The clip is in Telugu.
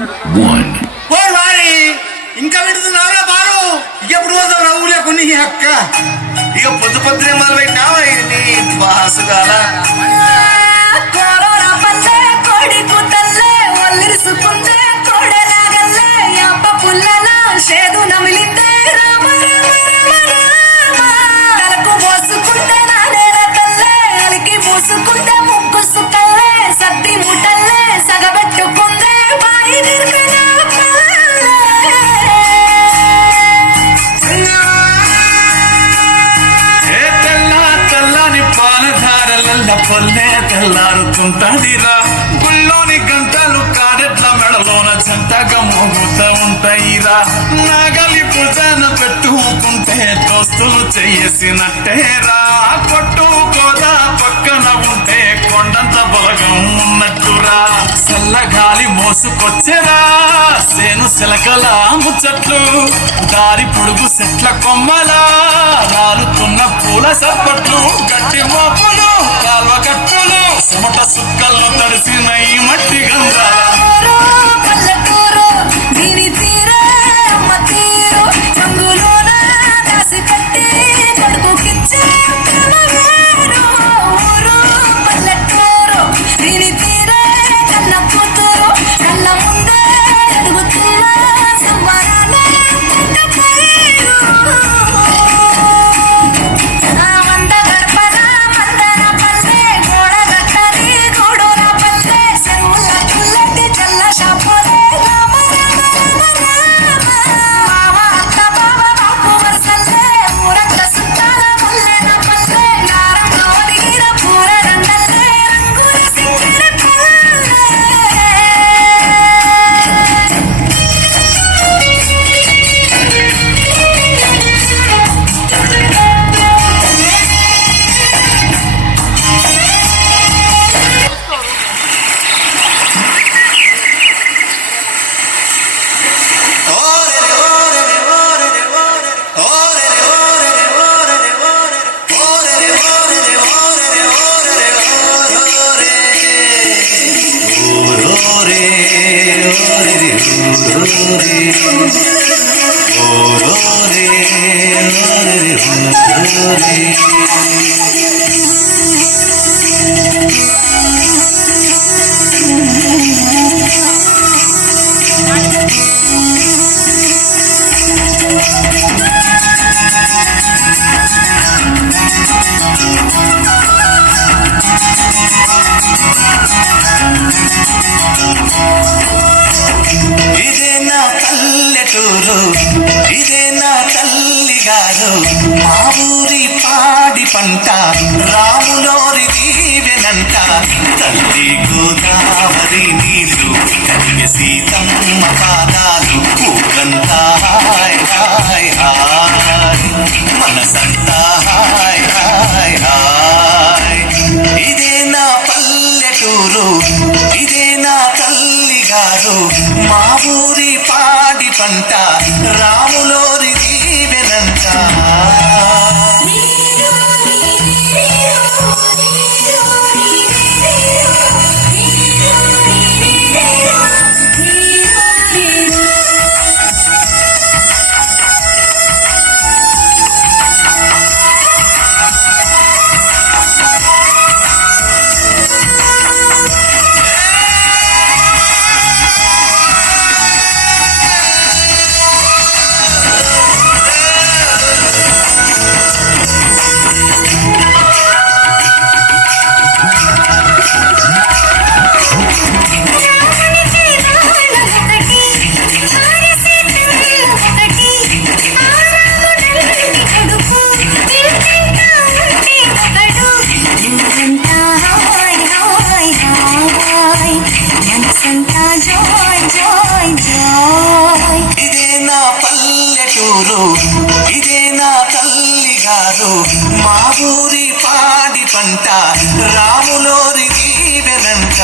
1. ఓ వారి ఇంకా పెడుతున్నావురా బారు ఎప్పుడు పోతావు ఊళ్ళో కొన్ని అక్క ఇక పొద్దు పొద్దునే మొదలు పెట్టినావా నీ బాసుగాల కరోనా పల్లె కోడి కూతల్లే ఒల్లిరుసుకుందే కోడలాగల్లే యాప పుల్లల షేదు నమిలిందే రామ రామ రామ తలకు పోసుకుంటే నానేల తల్లే అలికి పూసుకుంటే ముక్కు సుక్కల్లే సద్ది ముటల్లే సగబెట్టుకుందే బాయి నిర్కనా పొల్లే తెల్లారుతుంటదిరా గుళ్ళోని గంటలు కాడెట్ల మెడలోన జంటగా మోగుతూ ఉంటాయిరా నాగలి భుజాన పెట్టుకుంటే దోస్తులు చేసినట్టేరా కొట్టుకోదా పక్కన ఉంటే కొండంత బలగం ఉన్నట్టురా చల్లగాలి మోసుకొచ్చెరా సేను శిలకల ముచ్చట్లు దారి పొడుగు చెట్ల కొమ్మలా రాలుతున్న పూల సప్పట్లు గట్టి మోపులు కాల్వ కట్టులు చెమట సుక్కల్లో తడిసిన ఈ మట్టి గంధాలు పల్లెటూరు దీని తీరే అమ్మ తీరు రంగులోన దాసి కట్టి కొడుకుకిచ్చే వేరు ఊరు పల్లెటూరు దీని తీరే కన్న కూతురు కళ్ళ ముందే ఎదుగుతున్న సంబరాలే పేరు వంద గర్భన మందన పల్లె గోడ గట్టది గూడూర పల్లె చెరువుల పుల్లటి చల్ల షాపులే రామ రామ రామ మామ అత్త బావ బాపు వరసల్లే ఊరంత సుట్టాల పల్లెన పల్లె నారంగా ఒదిగిన పూర రండల్లే రంగుల సింగిరి పల్లె ఇదే నా పల్లెటూరు ఇదే నా తల్లి గారు మా ఊరి పాడి పంట రాములోరి దీవెనంట తల్లి గోదావరి నీళ్ళు కన్య సీతమ్మ పాదాలు ఊరంతా హాయ్ హాయ్ హాయ్ మనసంతా హాయ్ హాయ్ హాయ్ ఇదే నా పల్లెటూరు ఇదే నా తల్లి గారు మా ఊరి పాడి పంట రాములోరి దీవెనంట ఇదే నా పల్లెటూరు ఇదే నా తల్లి గారు మా ఊరి పాడి పంట రాములోరి దీవెనంట